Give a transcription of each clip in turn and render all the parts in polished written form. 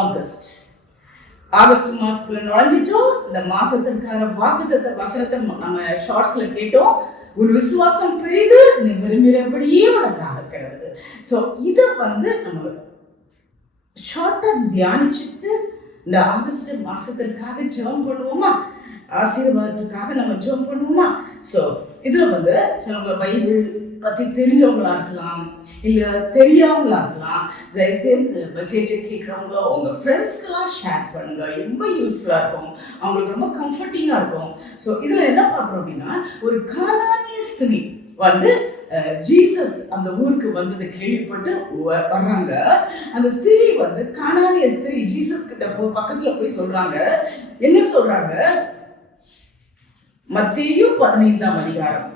August மாசத்துல நுழைஞ்சிட்டோம். இந்த மாசத்திற்கான வாக்குத்தத்த வசனத்தை நம்ம ஷார்ட்ஸ்ல கேட்டோம். ஒரு விசுவாசம் பெரிது, நீ விரும்புகிறபடியே உனக்காக கிடக்குது. ஸோ இதை நம்ம ஷார்ட்டா தியானிச்சுட்டு இந்த ஆகஸ்ட் மாசத்திற்காக ஜெபம் பண்ணுவோமா? ஆசீர்வாதத்துக்காக நம்ம ஜெபம் பண்ணுவோமா? ஸோ இதுல சிலவங்க பைபிள் பத்தி தெரிஞ்சவங்களா இருக்கலாம், இல்ல தெரியாமலா இருக்கலாம். தயவுசெய்து மெசேஜை கேட்குறவங்க உங்க ஃப்ரெண்ட்ஸ்க்கெல்லாம் ஷேர் பண்ணுங்க. ரொம்ப யூஸ்ஃபுல்லா இருக்கும், அவங்களுக்கு ரொம்ப கம்ஃபர்டிங்கா இருக்கும். ஸோ இதுல என்ன பார்க்குறோம் அப்படின்னா, ஒரு கானானிய ஸ்திரீ ஜீசஸ் அந்த ஊருக்கு வந்தது கேள்விப்பட்டு வர்றாங்க. அந்த ஸ்திரீ கானானிய ஸ்திரீ ஜீசஸ் கிட்ட பக்கத்துல போய் சொல்றாங்க. என்ன சொல்றாங்க? மத்தேயு 15ஆம் அதிகாரம்,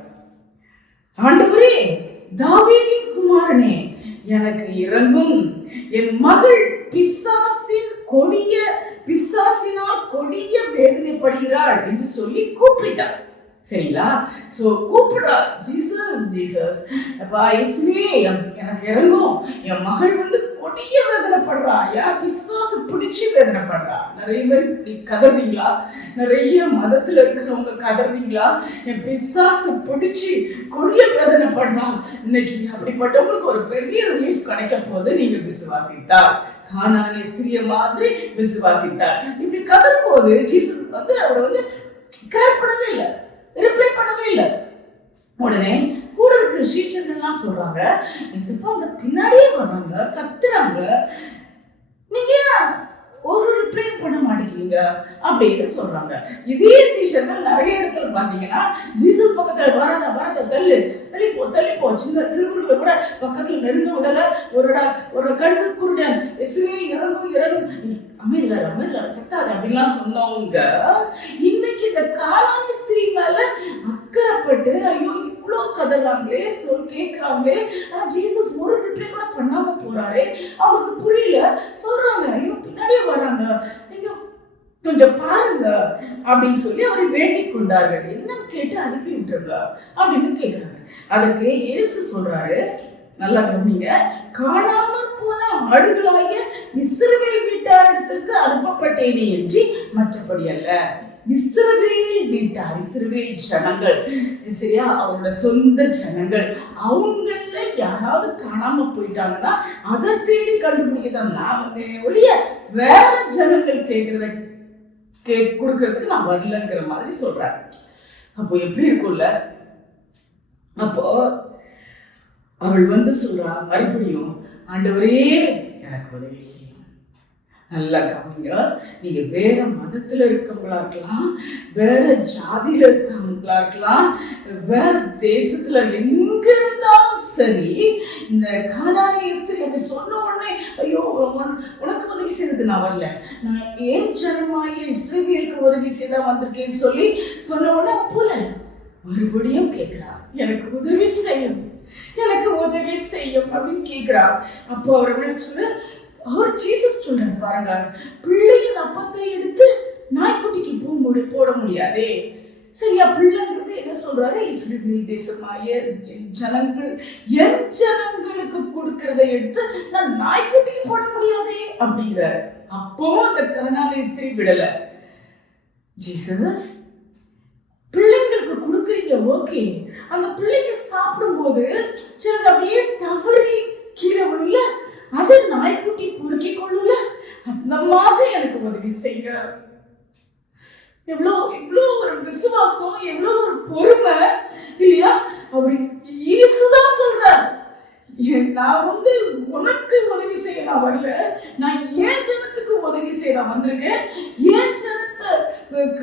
ஆண்டவரே, தாவீதின் குமாரனே, எனக்கு இரங்கும், என் மகள் பிசாசினால் கொடிய வேதனைப்படுகிறாள் என்று சொல்லி கூப்பிட்டார். சரிங்களா? சோ கூப்பிடுறா, ஜீசஸ் அப்பா இயேசுவே, எனக்கு இறங்கும், என் மகள் கொடிய வேதனைப்படுறா, பிசாசு பிடிச்சு வேதனைப்படுறா. நிறைய பேர் கதறீங்களா? நிறைய மதத்துல இருக்கிறவங்க கதறீங்களா? என் பிசாசு பிடிச்சு கொடிய வேதனைப்படுறா. இன்னைக்கு அப்படிப்பட்டவங்களுக்கு ஒரு பெரிய ரிலீஃப் கிடைக்க போது நீங்க விசுவாசித்தார். கானானிய ஸ்திரிய மாதிரி விசுவாசித்தார். இப்படி கதறும் போது ஜீசஸ் அவர் கேர் பண்ணவே இல்லை, ரிப்ளை பண்ணவே இல்லை. உடனே கூட இருக்கிற சீஷர்கள்லாம் சொல்றாங்க, அந்த பின்னாடியே வர்றாங்க, கத்துறாங்க, நீங்க ஒரு ரிப்ளை பண்ண மாட்டேங்கிறீங்க அப்படின்னு சொல்றாங்க. இதே சீஷர்கள் நிறைய இடத்துல பாத்தீங்கன்னா ஜீசஸ் பக்கத்துல வராத தள்ளி போ சின்ன சிறுவர்களை கூட பக்கத்துல நெருங்க விடல. ஒரு கண்ணு குருடன், இயேசுவே இறங்கும் அமைதியா கத்தாத அப்படின்லாம் சொன்னவங்க இன்னைக்கு இந்த கானானிய ஸ்திரீ மேல அக்கறைப்பட்டு ஐயோ இவ்வளோ கதறாங்களே, கேட்கிறாங்களே, ஆனா ஜீசஸ் ஒரு ரிப்ளை கூட பண்ணாம போறாரு. அவங்களுக்கு புரியல, சொல்றாங்க, ஐயோ பின்னாடியே வராங்க, நீங்க கொஞ்சம் பாருங்க அப்படின்னு சொல்லி அவரை வேண்டிக் கொண்டார்கள். என்னன்னு கேட்டு அனுப்பி விட்டுருங்க அப்படின்னு கேட்கிறாங்க. அதுக்கு இயேசு சொல்றாரு, நல்லா கவனிங்க, காணாமற் போன ஆடுகளாகிய இஸ்ரவேல் வீட்டாரிடத்திற்கு அனுப்பப்பட்டேனே என்று மற்றபடி அல்ல. இஸ்ரவேல் வீட்டார், இஸ்ரவேல் ஜனங்கள், சரியா, அவரோட சொந்த ஜனங்கள், அவங்கள யாராவது காணாம போயிட்டாங்கன்னா அதை தேடி கண்டுபிடிக்கதான் நான் ஒழிய வேற ஜனங்கள் கொடுக்கறதுக்கு நான் வரலங்கிற மாதிரி சொல்றேன். அப்போ எப்படி இருக்கும்ல? அப்போ அவள் சொல்றா மறுபடியும், ஆண்டவரே எனக்கு உதவி செய்யும். நல்லா கவனிங்க, நீங்க வேற மதத்துல இருக்கவங்களா இருக்கலாம், வேற ஜாதியில இருக்கவங்களா இருக்கலாம், வேற தேசத்துல எங்க இருந்தாலும் சரி, இந்த கானானிய ஸ்திரீ அப்படி சொன்ன உடனே ஐயோ உனக்கு உதவி செய்யறதுக்கு நான் வரல, நான் ஏன் ஜனமாகிய இஸ்ரவேலுக்கு உதவி செய்தா வந்திருக்கேன்னு சொல்லி சொன்ன உடனே போல மறுபடியும் கேட்கிறா, எனக்கு உதவி செய்யும் அப்படின்னு கேட்கிறா. அப்போ அவர் ஜீசஸ் சொல்றாரு பாருங்க, பிள்ளையின் அப்பத்தை எடுத்து நாய்க்குட்டிக்கு போட முடியாதே. சரியா? பிள்ளைங்கிறது என்ன சொல்றாரு? இஸ்ரவேல் தேசமாய என் ஜனங்களுக்கு கொடுக்கறதை எடுத்து நான் நாய்க்குட்டிக்கு போட முடியாதே அப்படிங்கிறாரு. அப்பவும் அந்த கானானிய ஸ்திரீ விடல. ஜீசஸ், பிள்ளைங்களுக்கு கொடுக்குறீங்க, ஓகே, அந்த பிள்ளைங்க சாப்பிடும்போது சிலது அப்படியே தவறி கீழே விடல, அது நாய்க்குட்டி பொறுக்கி கொள்ளல, அந்த மாதிரி எனக்கு உதவி செய்யுங்க. எவ்வளோ ஒரு விசுவாசம், எவ்வளோ ஒரு பொறுமை இல்லையா? அவர் இயேசுதான் சொல்றார், நான் உனக்கு உதவி செய்ய நான் வரல, நான் ஏன் ஜனத்துக்கு உதவி செய்ய நான் வந்திருக்கேன், ஏன் ஜனத்தை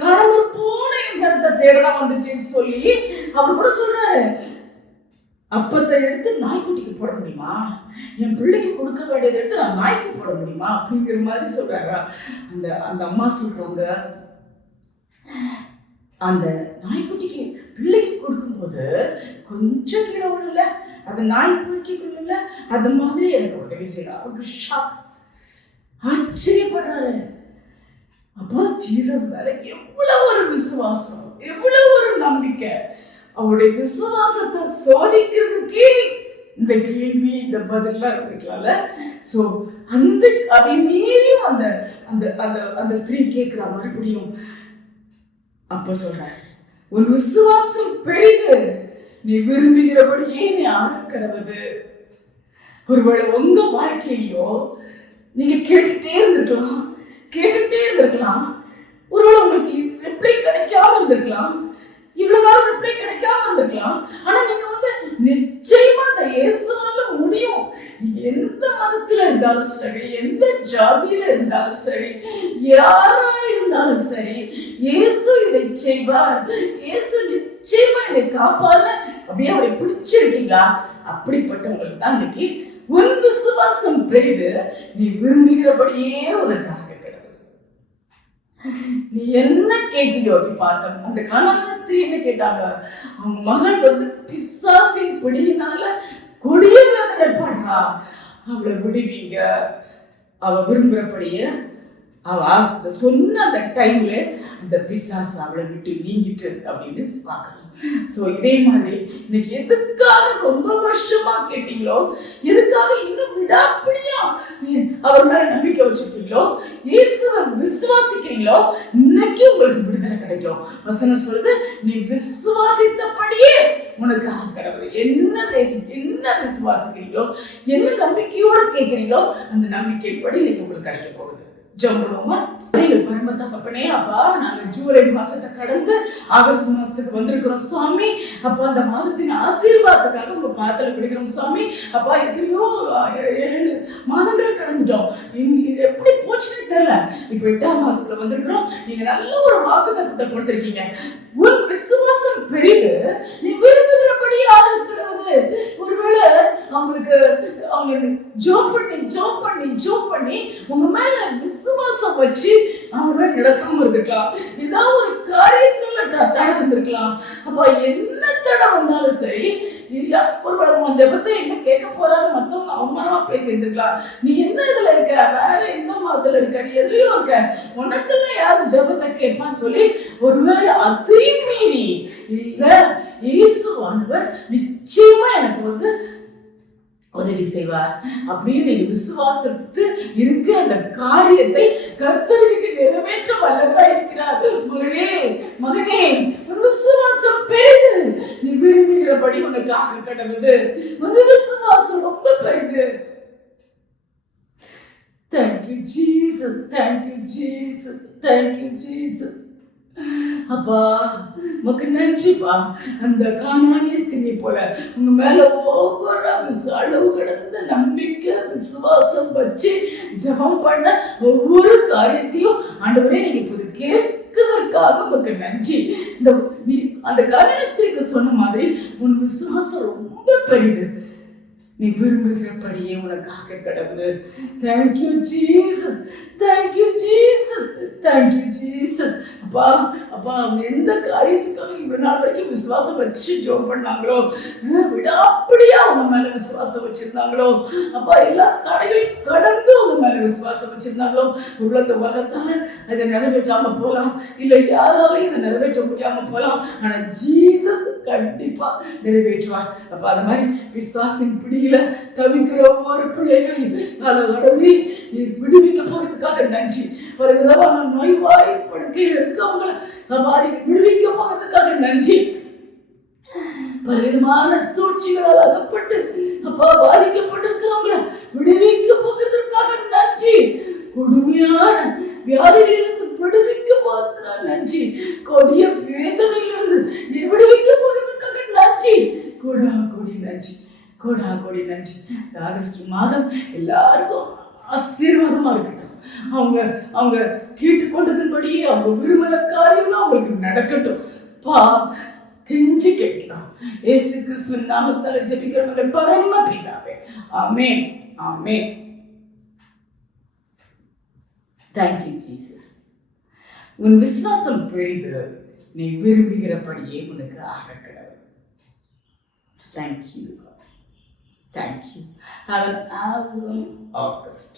காணாமற் போன என் ஜனத்தை தேடதான் வந்திருக்கேன்னு சொல்லி அவர் கூட சொல்றாரு, அப்பத்தை எடுத்து நாய்க்குட்டிக்கு போட முடியுமா, என் பிள்ளைக்கு கொடுக்க வேண்டியதை எடுத்து நான் நாய்க்கு போட முடியுமா அப்படிங்கிற மாதிரி சொல்றாரா. அந்த அம்மா சொல்றாங்க, அந்த நாய்க்குட்டிக்கு பிள்ளைக்கு கொடுக்கும்போது கொஞ்சம் கீழே விடல, அது நாய் பொறுக்கி கொள்ளல, அது மாதிரி எனக்கு உதவி செய்யலாம். அவருக்கு ஷாக், ஆச்சரியப்படுறாரு. அப்போ ஜீசஸ் மேல எவ்வளவு ஒரு விசுவாசம், எவ்வளவு ஒரு நம்பிக்கை. அவருடைய விசுவாசத்தை சோதிக்கிறதுக்கே இந்த கேள்வி, இந்த பதிலாம் இருந்துக்கலாம்ல. ஸோ அந்த அதை மீறியும் அந்த அந்த அந்த அந்த ஸ்திரீ கேட்கிறா மறுபடியும். அப்ப சொல்ற, உன் விசுவாசம் பெரிது, நீ விரும்புகிறபடியே நீ ஆக கடவுது. ஒருவேளை உங்க வாழ்க்கையிலோ நீங்க கேட்டுட்டே இருந்திருக்கலாம். ஒருவேளை உங்களுக்கு ரிப்ளை கிடைக்காம இருந்திருக்கலாம், இவ்வளவு நாள் ரிப்ளை கிடைக்காம இருந்திருக்கலாம். ஆனா நீங்க நிச்சயமா அந்த இயேசுவால முடியும். நீங்க எந்த மதத்துல இருந்தாலும் சரி, எந்த ஜாதியில இருந்தாலும் சரி, யாரா இருந்தாலும் சரி, இயேசு இதை செய்வார், இயேசு நிச்சயமா இதை காப்பான்னு அப்படியே அவரை பிடிச்சிருக்கீங்களா? அப்படிப்பட்டவங்களுக்கு தான் இன்னைக்கு உன் விசுவாசம் பெரிது, நீ விரும்புகிறபடியே உனக்காக கிடக்குது. நீ என்ன கேட்கிறியோ? அந்த கானானிய ஸ்திரீ என்ன கேட்டாங்க? அவங்க மகள் பிசாசின் பிடியினால கொடிய வேதனை படுறா, அவளை விடுவீங்க, அவ விரும்புறபடியே அவ சொன்ன அந்த டைம்ல அந்த பிசாசு அவளை விட்டு நீங்கிட்டு அப்படின்னு பாக்குறோம். ஸோ இதே மாதிரி இன்னைக்கு எதுக்காக ரொம்ப வருஷமா கேட்டீங்களோ, எதுக்காக இன்னும் விடாப்பிடியா அவர் மேல நம்பிக்கை வச்சிருக்கீங்களோ, இயேசுவை விசுவாசிக்கிறீங்களோ, இன்னைக்கு உங்களுக்கு விடுதலை கிடைக்கும். வசனம் சொல்லுது, நீ விசுவாசித்தபடியே உனக்கு கடவுள். என்ன விசுவாசிக்கிறீங்களோ, என்ன நம்பிக்கையோட கேட்கிறீங்களோ, அந்த நம்பிக்கைப்படி இன்னைக்கு உங்களுக்கு கிடைக்க போகுது. ஜெபம் பரம தகப்பனே, அப்பா நாங்க ஜூலை மாசத்தை கடந்து ஆகஸ்ட் மாசத்துக்கு வந்திருக்கிறோம் சாமி. அப்பா அந்த மாதத்தின் ஆசீர்வாதத்துக்காக உங்க பாத்திர பிடிக்கிறோம் சாமி. அப்பா எத்தனையோ 7 மாதங்கள் கடந்துட்டோம், எப்படி போச்சுன்னு தெரியல. இப்ப 8ஆம் மாதத்துக்குள்ள வந்திருக்கிறோம். நீங்க நல்ல ஒரு வாக்குத்தத்தத்தை கொடுத்திருக்கீங்க. உன் விசுவாசம் பெரிது, நீ விரும்புகிறபடியாக கிடவுது. ஒருவேளை அவங்க ஜோம் பண்ணி உங்க மேல விசுவாசம் வச்சு அவங்க மேல நடக்காம இருந்திருக்கலாம். ஏதாவது ஒரு காரியத்துல தடை இருந்திருக்கலாம். அப்ப என்ன தடை வந்தாலும் சரி, ஒருவேளை உன் ஜெபத்தை எங்க கேட்க போறாரு மத்தவங்க அவமானமா பேசி இருந்திருக்கலாம். நீ எந்த இதுல இருக்க, வேற எந்த மாதத்துல இருக்க, நீ எதுலயும் இருக்க, உனக்கெல்லாம் யாரும் ஜெபத்தை கேட்பான்னு சொல்லி ஒருவேளை அதையும் மீறி இல்ல, இயேசுவானவர் நிச்சயமா எனக்கு உதவி செய்வார் அப்படின்னு நீங்க விசுவாசத்து இருக்க அந்த காரியத்தை கர்த்தருக்கு நிறைவேற்ற வல்லவராய் இருக்கிறார். மகனே உன் விசுவாசம் பெரிது, நீ விரும்புகிறபடி உனக்காக கடவுது. உன் விசுவாசம் ரொம்ப பெரிது. Thank you Jesus, thank you Jesus, thank you Jesus. அப்பா உமக்கு நன்றிப்பா. அந்த கானானிய ஸ்திரீ போல உங்க மேல ஒவ்வொரு அளவு கடந்த நம்பிக்கை விசுவாசம் வச்சு ஜெபம் பண்ண ஒவ்வொரு காரியத்தையும் ஆண்டவரே நீங்க இப்போது கேட்கிறதற்காக உமக்கு நன்றி. அந்த கானானிய ஸ்திரீக்கு சொன்ன மாதிரி உன் விசுவாசம் ரொம்ப பெரிது, நீ விரும்புகிறபடியே உனக்காக கடவுள். Thank you Jesus, thank you Jesus, thank you Jesus. அப்பா அவங்க எந்த காரியத்துக்காக இவ்வளவு நாள் வரைக்கும் விசுவாசம் வச்சு ஜெபம் பண்ணாங்களோ, விடாப்பிடியா அவங்க மேல விசுவாசம் வச்சிருந்தாங்களோ, அப்பா எல்லா தடைகளையும் கடந்து அவங்க மேல விசுவாசம் வச்சிருந்தாங்களோ, இவ்வளவு உலகத்தால அதை நிறைவேற்றாம போகலாம், இல்லை யாராலையும் இதை நிறைவேற்ற முடியாம போகலாம், ஆனா ஜீசஸ் கண்டிப்பா நிறைவேற்றுவார். அப்ப அது மாதிரி விசுவாசின் பிடியில தவிக்கிற ஒவ்வொரு பிள்ளைகளையும் கடவுளே நீர் விடுவிக்க போகிறதுக்காக நன்றி. ஒரு விதமான நோய்வாய் படுக்கையில் இருக்கவங்களை விடுவிக்க போகிறதுக்காக நன்றி. பலவிதமான சூழ்ச்சிகளால் அகப்பட்டு அப்பா பாதிக்கப்பட்டிருக்கிறவங்களை விடுவிக்க போகிறதுக்காக நன்றி. கொடுமையான வியாதிகளிலிருந்து விடுவிக்க போகிறதுக்காக நன்றி. கொடிய வேதனையிலிருந்து நீர் விடுவிக்க போகிறதுக்காக நன்றி. கொடி நன்றி, கோடி நன்றி. ஆகஸ்ட் மாதம் எல்லாருக்கும் ஆசீர்வாதமா இருக்கட்டும். அவங்க கேட்டுக்கொண்டதின்படியே அவங்க விரும்பின காரியம்லாம் அவங்களுக்கு நடக்கட்டும். கெஞ்சி கேட்கிறோம் இயேசு கிறிஸ்துவின் நாமத்தால ஜெபிக்கிறோம் பரம பிதாவே. ஆமென், ஆமென். Thank you Jesus. உன் விசுவாசம் பெரிது, நீ விரும்புகிறபடியே உனக்கு ஆக கடவுள். Thank you. Thank you. Have an awesome August.